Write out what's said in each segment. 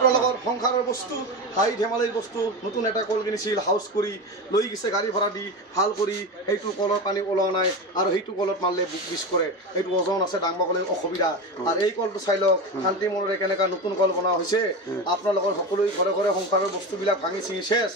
আপোনালোকৰ সংসাৰৰ বস্তু হাঁহি ধেমালিৰ বস্তু নতুন এটা কল কিনিছিল হাউচ কৰি লৈ গৈছে গাড়ী ভাড়া দি ভাল কৰি সেইটো কলৰ পানী ওলোৱা নাই আৰু সেইটো কলত মাৰিলে বুক বিষ কৰে সেইটো ওজন আছে ডাঙৰ কলে অসুবিধা আৰু এই কলটো চাই লওক শান্তি মনেৰে কেনেকুৱা নতুন কল বনোৱা হৈছে আপোনালোকৰ সকলো ঘৰে ঘৰে সংসাৰৰ বস্তুবিলাক ভাঙি চিঙি শেষ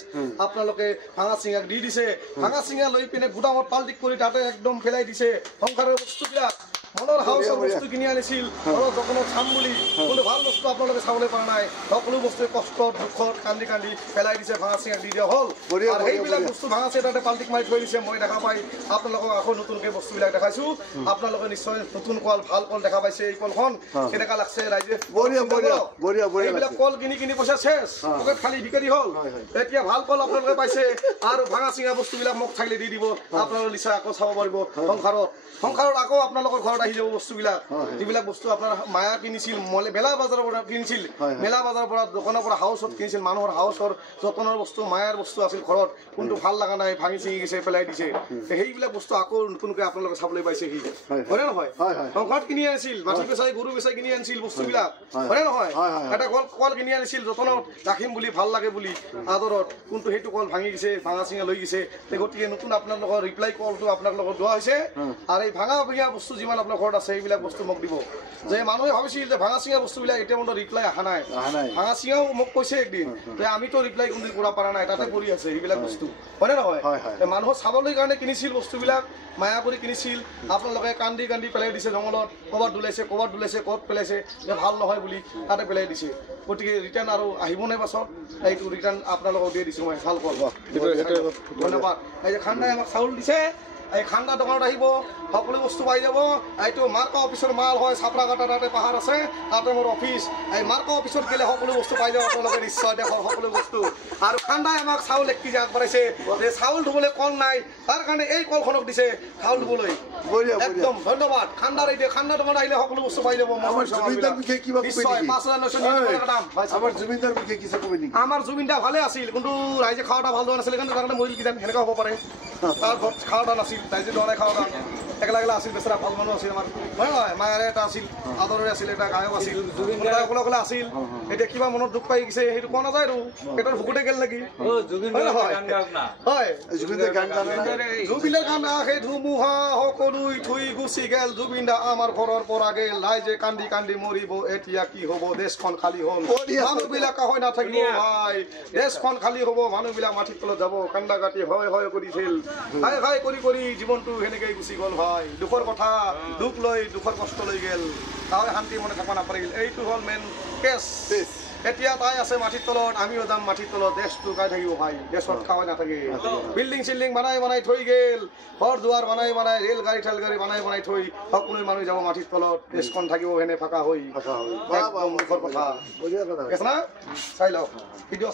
আপোনালোকে ভাঙা চিঙাক দি দিছে ভাঙা চিঙা লৈ পিনে গুদামত পাল্টিক কৰি তাতে একদম পেলাই দিছে সংসাৰৰ বস্তুবিলাক মনৰ হাউচৰ বস্তু কিনি আনিছিল ঘৰৰ যতনত চাম বুলি কোনো ভাল বস্তু আপোনালোকে চাবলৈ পৰা নাই সকলো বস্তুৱে কষ্ট দুখত কান্দি কান্দি পেলাই দিছে ভাঙা চিঙা দি দিয়া হ'ল আৰু সেইবিলাক বস্তু ভাঙা চিঙা তাতে পাল্টিক মাৰি থৈ দিছে মই দেখা পাই আপোনালোকক আকৌ নতুনকৈ বস্তুবিলাক দেখাইছোঁ আপোনালোকে নিশ্চয় নতুন কল ভাল কল দেখা পাইছে এই কলখন কেনেকুৱা লাগছে ৰাইজে এইবিলাক কল কিনি কিনি পইচা শেষ পকেট খালি বিকাৰী হ'ল এতিয়া ভাল কল আপোনালোকে পাইছে আৰু ভাঙা চিঙা বস্তুবিলাক মোক থাকিলে দি দিব আপোনালোকে নিশ্চয় আকৌ চাব পাৰিব সংসাৰত আকৌ আপোনালোকৰ ঘৰত আহি যাব বস্তুবিলাক যিবিলাক বস্তু আপোনাৰ মায়া কিনিছিল মেলা বজাৰৰ পৰা কিনিছিল মেলা বজাৰৰ পৰা দোকানৰ পৰা হাউচত কিনিছিল মানুহৰ হাউচৰ যতনৰ বস্তু মায়াৰ বস্তু আছিল ঘৰত কোনটো ভাল লগা নাই ভাঙি চিঙি গৈছে পেলাই দিছে সেইবিলাক বস্তু আকৌ নতুনকৈ আপোনালোকে চাবলৈ পাইছে সি হয়নে নহয় ঘৰত কিনি আনিছিল মাটি বেচাই গৰু বেচাই কিনি আনিছিল বস্তুবিলাক হয়নে নহয় এটা কল কিনি আনিছিল যতনত ৰাখিম বুলি ভাল লাগে বুলি আদৰত কোনটো সেইটো কল ভাঙি গৈছে ভাঙা চিঙা লৈ গৈছে গতিকে নতুন আপোনালোকৰ ৰিপ্লাই কলটো আপোনালোকক দিয়া হৈছে আৰু এই ভাঙা ভঙা বস্তু যিমান আপোনাৰ ঘৰত আছে এইবিলাক বস্তু মোক দিব যে মানুহে ভাবিছিল যে ভাঙা চিঙা বস্তুবিলাক এতিয়া মোৰ ৰিপ্লাই অহা নাই ভাঙা চিঙাও মোক কৈছে একদিন যে আমিতো ৰিপ্লাই কোনদিন কৰা পৰা নাই তাতে পৰি আছে সেইবিলাক বস্তু হয়নে নহয় মানুহক চাবলৈ কাৰণে কিনিছিল বস্তুবিলাক মায়া কৰি কিনিছিল আপোনালোকে কান্দি কান্দি পেলাই দিছে জংঘলত ক'ৰবাত দোলাইছে ক'ত পেলাইছে যে ভাল নহয় বুলি তাতে পেলাই দিছে গতিকে ৰিটাৰ্ণ আৰু আহিব নাই পাছত এইটো ৰিটাৰ্ণ আপোনালোকক দিয়ে দিছোঁ মই ভাল কল ধন্যবাদ এই যে খান্দাই আমাক চাউল দিছে এই খান্দা দোকানত আহিব সকলো বস্তু পাই যাব এইটো মাৰ্কা অফিচৰ মাল হয় চাপৰা কাটা তাতে পাহাৰ আছে তাতে মোৰ অফিচ এই মাৰ্কা অফিচত গেলে সকলো বস্তু পাই যাব আপোনালোকে নিশ্চয় দেখক সকলো বস্তু আৰু খান্দাই আমাক চাউল 1 কেজি আগবঢ়াইছে যে চাউল ধুবলৈ কল নাই তাৰ কাৰণে এই কলখনক দিছে চাউল ধুবলৈ একদম ধন্যবাদ খান্দাৰ এই খান্দা দোকানত আহিলে সকলো বস্তু পাই যাব আমাৰ জুবিনদা ভালে আছিল কিন্তু ৰাইজে খাওয়াটা ভাল হোৱা নাছিল কাৰণে মৰিল কিজান সেনেকুৱা হ'ব পাৰে তাৰ ঘৰত খাওয়াটা নাছিল ৰাইজে দৰাই খাওয়াটা একলা একলা আছিল বেচেৰা ভাল মানুহ আছিল আমাৰ হয় নহয় মায়াৰে এটা আছিল আদৰৰে আছিল এটা গায়ক আছিল অকলে অকলে আছিল এতিয়া কিবা মনত দুখ পাই গৈছে সেইটো কোৱা নাযায় আৰু পেটৰ ভুকুতে গেল নেকি জুবিনৰ গান আহে ধুমুহা সকলোই থুই গুচি গেল জুবিনদা আমাৰ ঘৰৰ পৰা গেল ৰাইজে কান্দি কান্দি মৰিব এতিয়া কি হ'ব দেশখন খালী হ'ল মানুহবিলাক হৈ নাথাকিব ভাই দেশখন খালী হ'ব মানুহবিলাক মাটিৰ তলত যাব কান্দা কাটি হয় হয় কৰিছিল হাই হাই কৰি কৰি জীৱনটো সেনেকেই গুচি গ'ল ভাই দুখৰ কথা দুখ লৈ দুখৰ কষ্ট লৈ গেল তাই শান্তি মনে থাকিব নাপাৰিল এইটো হ'ল মেইন কেছ এতিয়া তাই আছে মাটিৰ তলত আমিও যাম মাটিৰ তলত দেশটো গাই থাকিব ভাই দেশত খাৱাই নাথাকে বিল্ডিং চিল্ডিং বনাই থৈ গেল ঘৰ দুৱাৰ বনাই ৰেল গাড়ী ঠেল গাড়ী বনাই থৈ সকলো মানুহ যাব মাটিৰ তলত দেশখন থাকিব হেনে ফাঁকা হৈ একদম দুখৰ কথা চাই লওক ভিডিঅ'